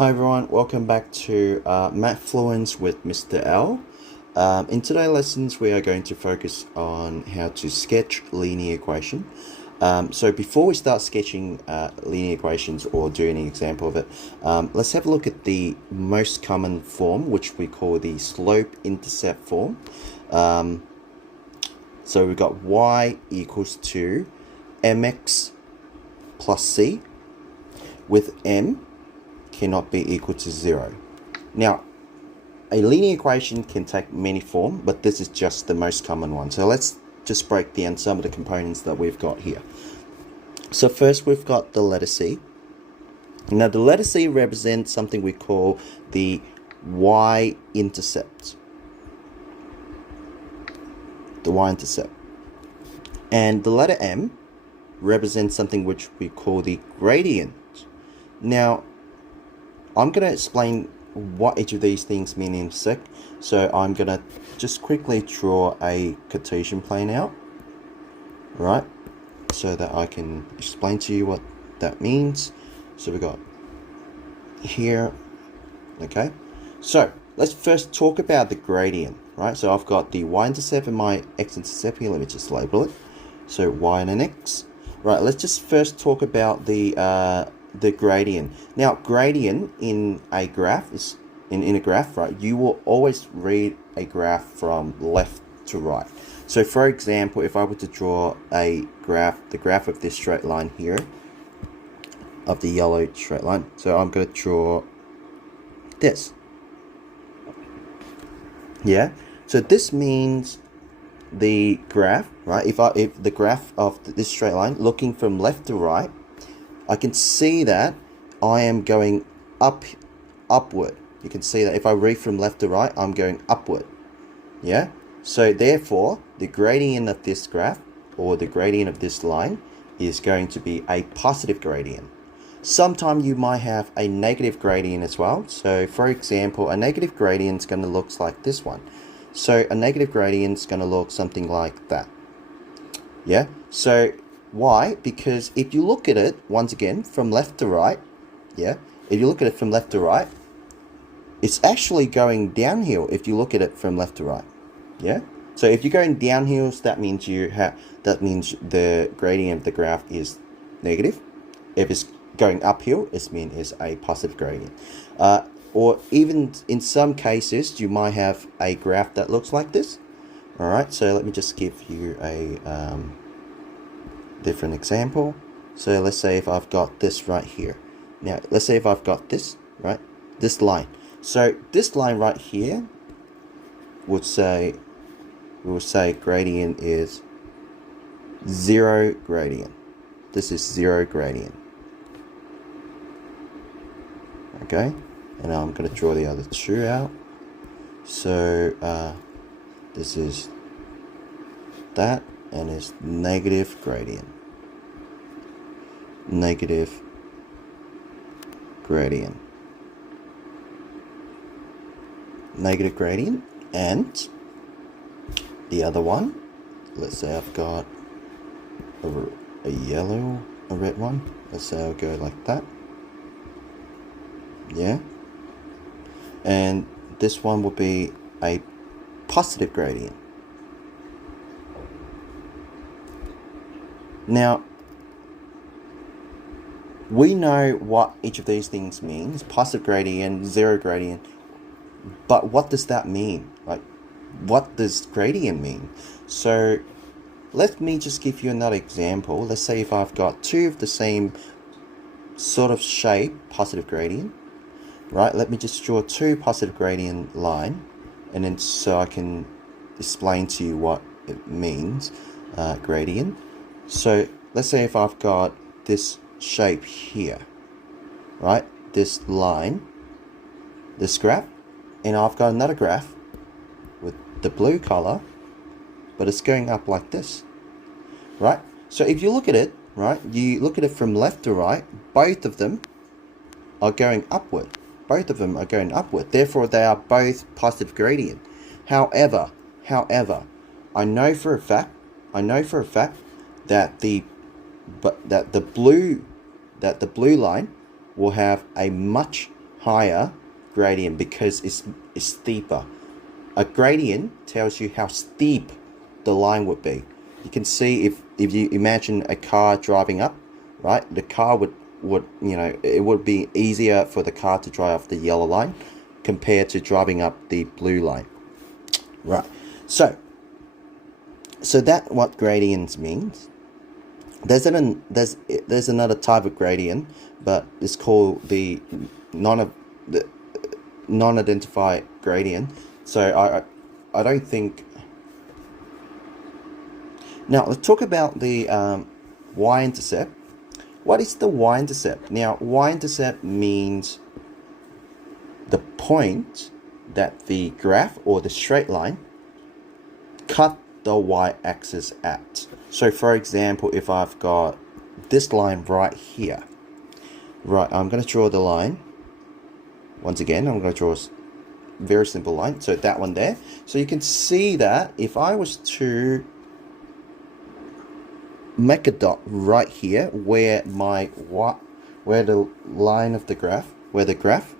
Hi everyone, welcome back to Math Fluence with Mr. L. In today's lessons, we are going to focus on how to sketch linear equation. So before we start sketching linear equations or do any example of it, let's have a look at the most common form, which we call the slope-intercept form. So we've got y equals to mx plus c, with m cannot be equal to 0. Now, a linear equation can take many forms, but this is just the most common one. So let's just break down some of the components that we've got here. So first we've got the letter C. Now the letter C represents something we call the y-intercept. The y-intercept. And the letter M represents something which we call the gradient. Now, I'm going to explain what each of these things mean in a sec. So I'm going to just quickly draw a Cartesian plane out, right? So that I can explain to you what that means. So we got here, okay? So let's first talk about the gradient, right? So I've got the y-intercept and my x-intercept here. Let me just label it. So y and an x. Right, let's just first talk about the gradient. Now, gradient in a graph is in a graph, right? You will always read a graph from left to right. So, for example, if I were to draw a graph, the graph of this straight line here, of the yellow straight line. So I'm going to draw this. Yeah. So this means the graph, right? If the graph of this straight line looking from left to right, I can see that I am going upward. You can see that if I read from left to right, I'm going upward. Yeah? So therefore, the gradient of this graph, or the gradient of this line, is going to be a positive gradient. Sometimes you might have a negative gradient as well. So for example, a negative gradient is going to look like this one. So a negative gradient is going to look something like that. Yeah? So why? Because if you look at it, once again, from left to right, yeah, if you look at it from left to right, it's actually going downhill if you look at it from left to right, yeah? So if you're going downhill, that means the gradient of the graph is negative. If it's going uphill, it means it's a positive gradient. Or even in some cases, you might have a graph that looks like this. All right, so let me just give you a different example. So let's say if I've got this right here. Now, let's say if I've got this, right? This line. So this line right here we will say gradient is 0 gradient. This is 0 gradient. Okay, and I'm going to draw the other two out. So this is that, and it's negative gradient. Negative gradient. Negative gradient. And the other one, let's say I've got a yellow, a red one. Let's say I'll go like that. Yeah. And this one will be a positive gradient. Now, we know what each of these things means, positive gradient, 0 gradient, but what does that mean? Like, what does gradient mean? So, let me just give you another example. Let's say if I've got two of the same sort of shape, positive gradient, right? Let me just draw two positive gradient line, and then so I can explain to you what it means, gradient. So let's say if I've got this shape here, right? This line, this graph, and I've got another graph with the blue color, but it's going up like this, right? So if you look at it, right, you look at it from left to right, both of them are going upward. Both of them are going upward. Therefore, they are both positive gradient. However, I know for a fact that the blue line will have a much higher gradient because it's steeper. A gradient tells you how steep the line would be. You can see if you imagine a car driving up, right? The car would you know, it would be easier for the car to drive off the yellow line compared to driving up the blue line, right? So that what gradients means. There's another type of gradient, but it's called the non-identified gradient. So I don't think. Now let's talk about the y-intercept. What is the y-intercept? Now y-intercept means the point that the graph or the straight line cut the y-axis at. So for example, if I've got this line right here, right, I'm going to draw the line. Once again, I'm going to draw a very simple line. So that one there. So you can see that if I was to make a dot right here where the line of the graph, where the graph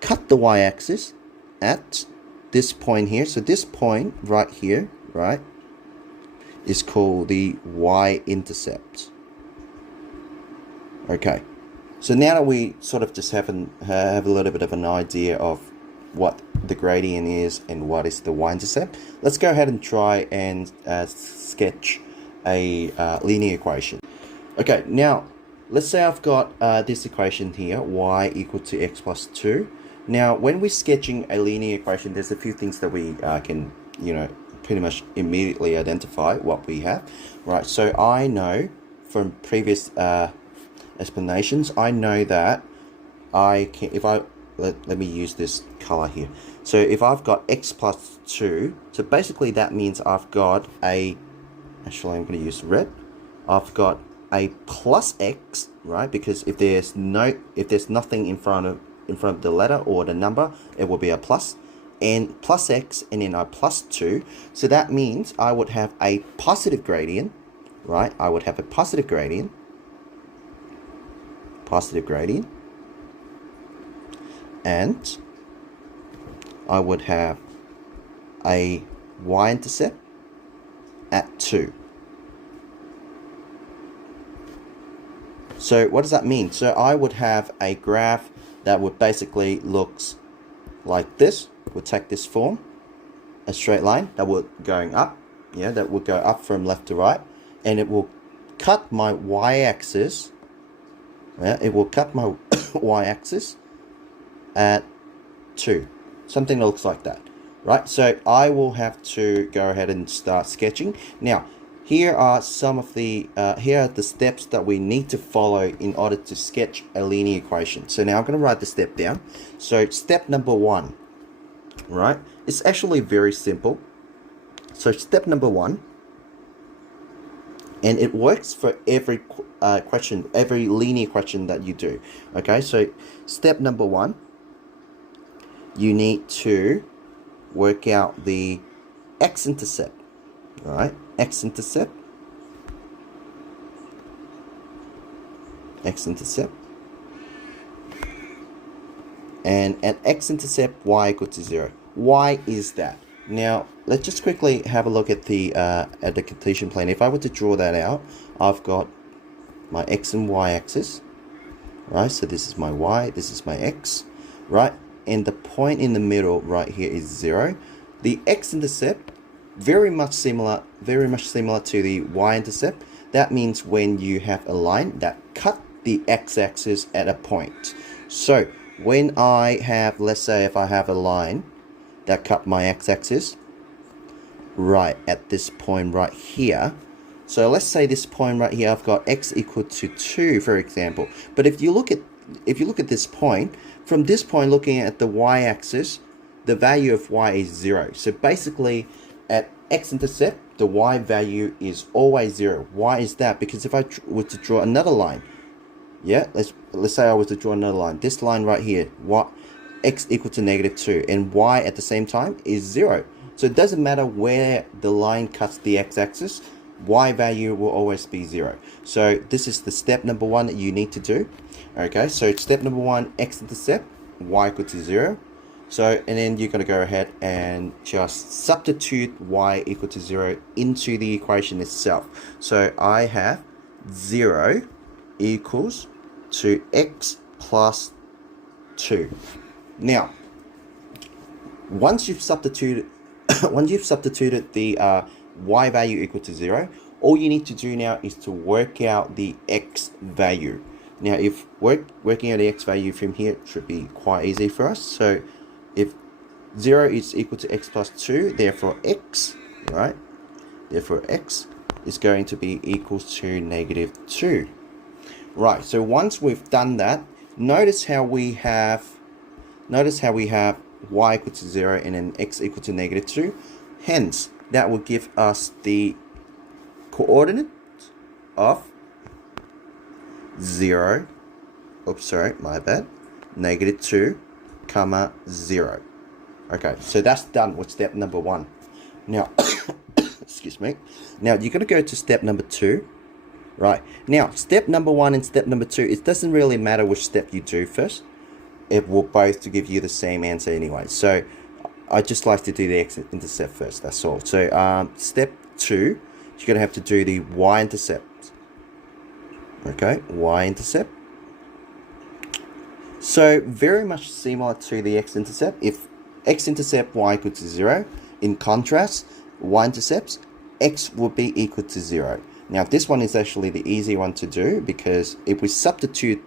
cut the y-axis at this point here. So this point right here, right, is called the y-intercept. Okay, so now that we sort of just have a little bit of an idea of what the gradient is and what is the y-intercept, let's go ahead and try and sketch a linear equation. Okay, now let's say I've got this equation here, y equal to x plus 2. Now when we're sketching a linear equation, there's a few things that we can, you know, pretty much immediately identify what we have, right? So I know from previous explanations, I know that I can, if I let me use this color here. So if I've got x plus 2, so basically that means I've got a, actually I'm going to use red, I've got a plus x, right? Because if there's nothing in front of the letter or the number, it will be a plus, and plus x, and then a plus 2. So that means I would have a positive gradient, right? I would have a positive gradient, and I would have a y-intercept at 2. So what does that mean? So I would have a graph that would basically looks like this, would take this form, a straight line that would going up, yeah, that would go up from left to right, and it will cut my y-axis, yeah, it will cut my y-axis at 2, something that looks like that, right? So I will have to go ahead and start sketching. Now here are some of the here are the steps that we need to follow in order to sketch a linear equation. So now I'm going to write the step down. So step number 1, right, it's actually very simple. So step number 1, and it works for every question, every linear question that you do. Okay, so step number 1, you need to work out the x-intercept, right? X-intercept, and at x-intercept y equal to 0. Why is that? Now let's just quickly have a look at the Cartesian plane. If I were to draw that out, I've got my x and y axis, right? So this is my y, this is my x, right? And the point in the middle right here is 0. The x-intercept, very much similar to the y-intercept. That means when you have a line that cut the x-axis at a point. So when I have, let's say if I have a line that cut my x-axis right at this point right here. So let's say this point right here, I've got x equal to 2, for example. But if you look at this point, from this point looking at the y-axis, the value of y is 0. So basically at x-intercept, the y value is always 0. Why is that? Because if I were to draw another line, yeah, let's say I was to draw another line, this line right here, what, x equal to -2, and y at the same time is 0. So it doesn't matter where the line cuts the x-axis, y value will always be 0. So this is the step number 1 that you need to do. Okay, so step number 1, x-intercept, y equal to 0. So, and then you're going to go ahead and just substitute y equal to 0 into the equation itself. So I have 0 equals to x plus 2. Now, once you've substituted the y value equal to 0, all you need to do now is to work out the x value. Now, if working out the x value from here should be quite easy for us. So if 0 is equal to x plus 2, therefore x, right? Therefore x is going to be equals to negative 2. Right, so once we've done that, notice how we have y equal to 0 and then x equal to negative 2. Hence, that will give us the coordinate of 0, oops, sorry, my bad, negative 2, comma 0. Okay, so that's done with step number 1. Now, excuse me. Now, you're going to go to step number 2. Right, now, step number 1 and step number 2, it doesn't really matter which step you do first. It will both to give you the same answer anyway. So I just like to do the x-intercept first, that's all. So step 2, you're going to have to do the y-intercept. Okay, y-intercept. So very much similar to the x-intercept. If x-intercept y equal to 0, in contrast, y-intercepts, x will be equal to 0. Now this one is actually the easy one to do, because if we substitute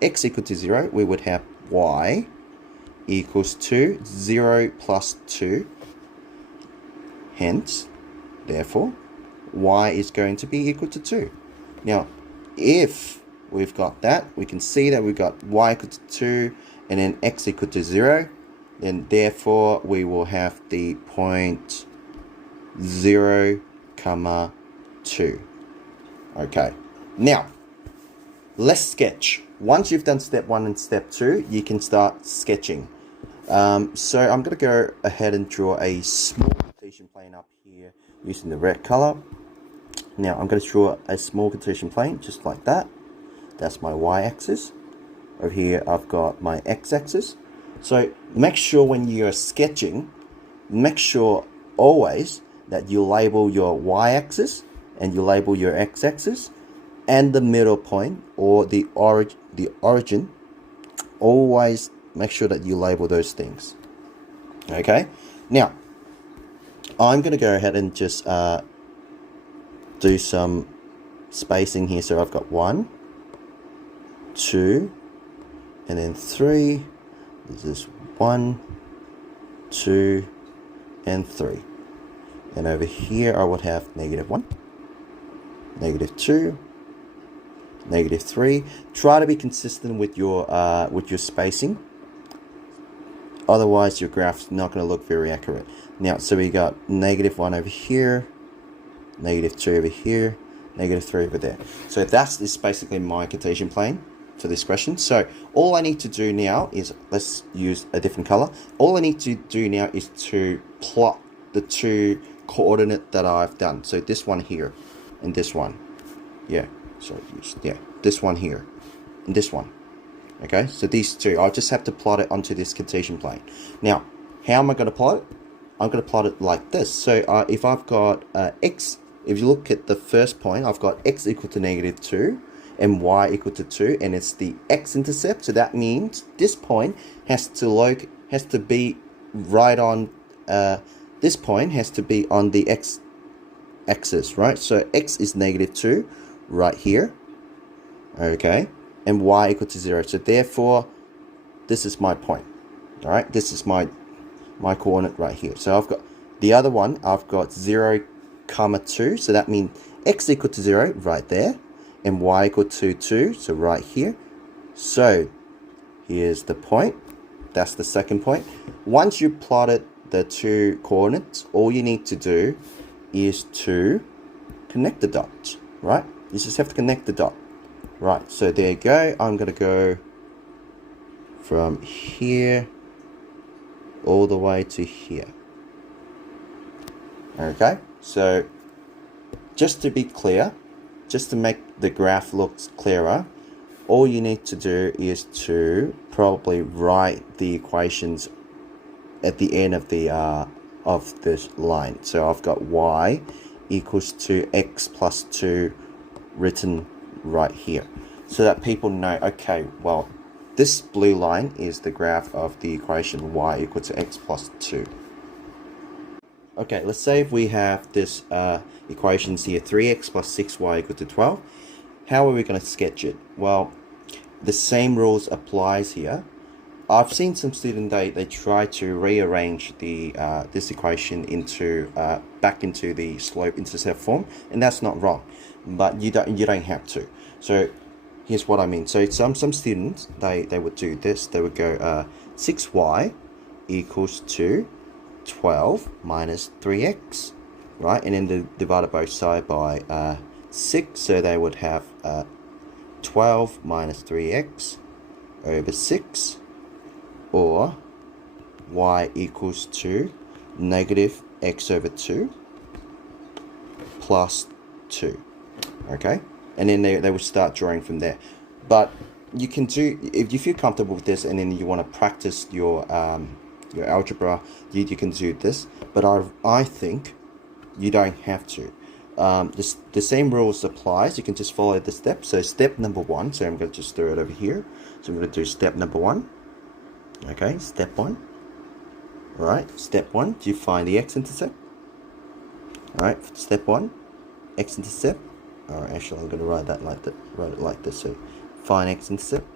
x equal to 0, we would have y equals to 0 plus 2. Hence, therefore, y is going to be equal to 2. Now, if we've got that, we can see that we've got y equal to 2 and then x equal to 0. Then therefore, we will have the point 0, comma 2. Okay, now, let's sketch. Once you've done step 1 and step 2, you can start sketching. So I'm going to go ahead and draw a small Cartesian plane up here using the red color. Now I'm going to draw a small Cartesian plane just like that. That's my y-axis. Over here I've got my x-axis. So make sure when you're sketching, make sure always that you label your y-axis and you label your x-axis and the middle point or the origin. Always make sure that you label those things. Okay, now I'm going to go ahead and just do some spacing here. So I've got 1, 2, and then 3. This is 1, 2, and 3. And over here I would have negative 1, negative 2, negative 3. Try to be consistent with your spacing. Otherwise, your graph's not going to look very accurate. Now, so we got negative 1 over here, negative 2 over here, negative 3 over there. So that is basically my Cartesian plane for this question. So all I need to do now is, let's use a different color. All I need to do now is to plot the two coordinates that I've done. So this one here and this one. Yeah, so yeah, this one here and this one. Okay, so these two, I just have to plot it onto this Cartesian plane. Now, how am I going to plot it? I'm going to plot it like this. So if I've got x, if you look at the first point, I've got x equal to negative 2 and y equal to 2, and it's the x-intercept. So that means this point has to be right on, this point has to be on the x-axis, right? So x is negative 2 right here. Okay. And y equal to 0. So therefore, this is my point. All right, this is my coordinate right here. So I've got the other one. I've got 0, comma 2. So that means x equal to 0 right there, and y equal to 2. So right here. So here's the point. That's the second point. Once you plotted the two coordinates, all you need to do is to connect the dots. Right? You just have to connect the dot. Right, so there you go. I'm going to go from here all the way to here. Okay, so just to be clear, just to make the graph look clearer, all you need to do is to probably write the equations at the end of this line. So I've got y equals to x plus 2 written right here, so that people know, okay, well, this blue line is the graph of the equation y equal to x plus 2. Okay, let's say if we have this equations here, 3x plus 6y equal to 12. How are we going to sketch it? Well, the same rules applies here. I've seen some students, they try to rearrange the this equation into back into the slope-intercept form, and that's not wrong, but you don't have to. So here's what I mean. So some students, they would do this. They would go 6y equals to 12 minus 3x, right? And then they divide both sides by 6, so they would have 12 minus 3x over 6, or y equals to negative x over 2 plus 2. Okay, and then they will start drawing from there. But you can do, if you feel comfortable with this and then you want to practice your algebra, you can do this, but I think you don't have to. The same rules applies. You can just follow the steps. So step number 1, so I'm going to just throw it over here. So I'm going to do step number 1. Okay, step 1. All right, step 1, do you find the x-intercept? All right, step 1, x-intercept. All right, actually, I'm going to write it like this. So find x-intercept,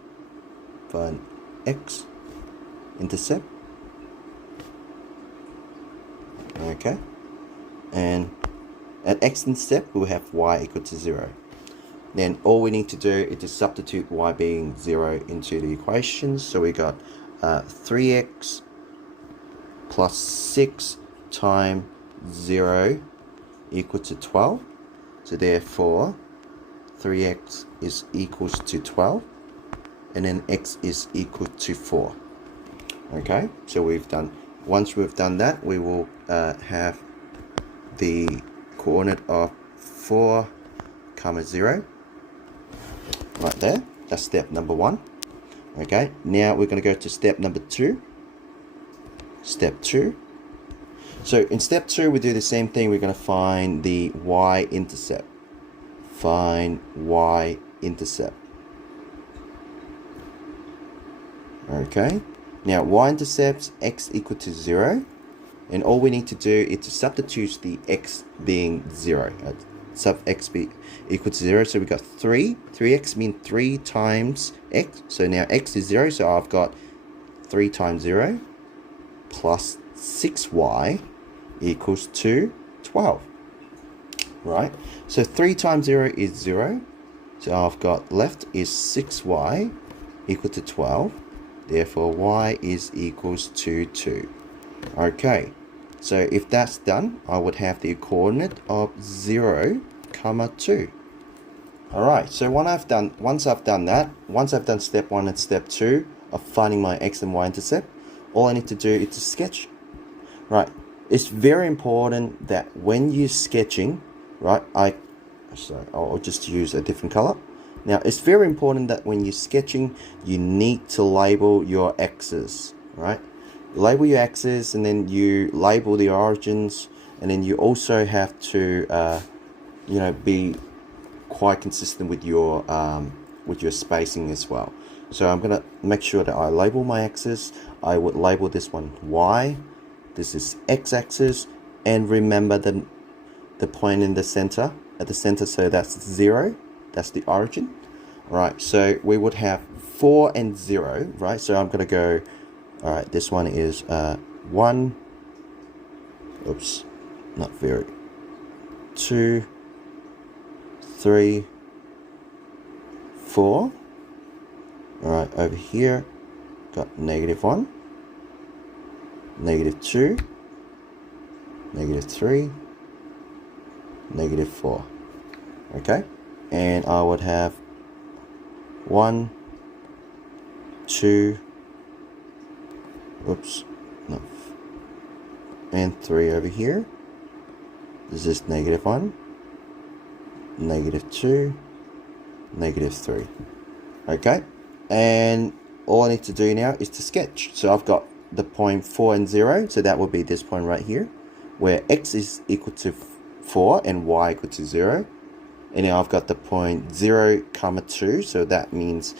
find x-intercept. Okay, and at x-intercept, we'll have y equal to 0. Then all we need to do is to substitute y being 0 into the equations. So we got 3x plus 6 times 0 equal to 12. So therefore, 3x is equals to 12. And then x is equal to 4. Okay, so once we've done that, we will have the coordinate of 4, 0. Right there. That's step number 1. Okay, now we're going to go to step number 2. Step 2. So in step 2, we do the same thing. We're going to find the y-intercept. Find y-intercept. Okay, now y-intercepts x equal to 0. And all we need to do is to substitute the x being 0. Sub x be equal to 0. So we got 3x means 3 times x. So now x is 0. So I've got 3 times 0 plus 6y equals to 12. Right? So 3 times 0 is 0. So I've got left is 6y equal to 12. Therefore, y is equals to 2. Okay. So if that's done, I would have the coordinate of 0, 2. Alright, so once I've done step 1 and step 2 of finding my x and y intercept, all I need to do is to sketch. Right, it's very important that when you're sketching, right, I'll just use a different color. Now, it's very important that when you're sketching, you need to label your x's, right? Label your axes, and then you label the origins, and then you also have to be quite consistent with your spacing as well. So I'm gonna make sure that I label my axis. I would label this one y, this is x-axis, and remember the point in the center, at the center, so that's 0, that's the origin. Right, so we would have 4 and 0, right? So I'm gonna go, all right, this one is 1, oops, not very, 2, 3, 4. All right, over here, got -1, -2, -3, -4. Okay, and I would have 1, 2, oops, no, and 3 over here. This is -1, -2, -3. Okay, and all I need to do now is to sketch. So I've got the point 4 and 0, so that would be this point right here, where x is equal to 4 and y equal to 0. And now I've got the point 0, 2, so that means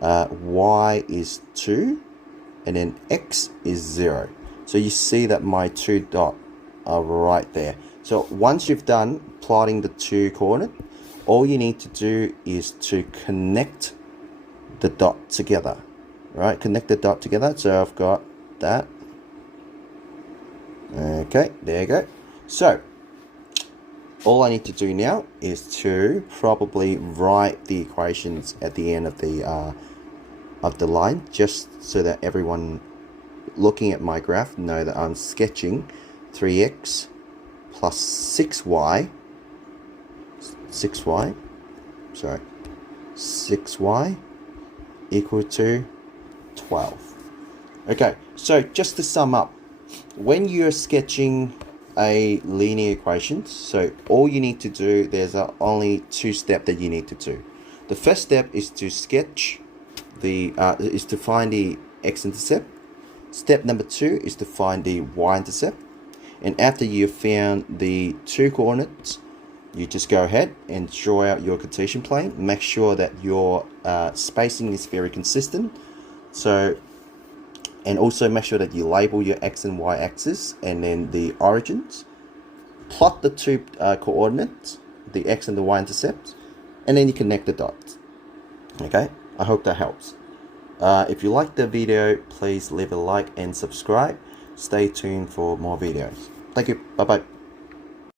y is 2, and then x is 0. So you see that my 2 dots are right there. So once you've done plotting the 2 coordinates, all you need to do is to connect the dot together, right? Connect the dot together. So I've got that. Okay, there you go. So all I need to do now is to probably write the equations at the end of the line, just so that everyone looking at my graph know that I'm sketching 3x plus 6y equal to 12. Okay, so just to sum up, when you're sketching a linear equation, so all you need to do, there's only 2 steps that you need to do. The first step is to sketch is to find the x-intercept. Step number 2 is to find the y-intercept. And after you've found the 2 coordinates, you just go ahead and draw out your Cartesian plane. Make sure that your spacing is very consistent. So, and also make sure that you label your x and y axis and then the origins. Plot the 2 coordinates, the x and the y-intercepts, and then you connect the dots. Okay, I hope that helps. If you like the video, please leave a like and subscribe. Stay tuned for more videos. Thank you. Bye bye.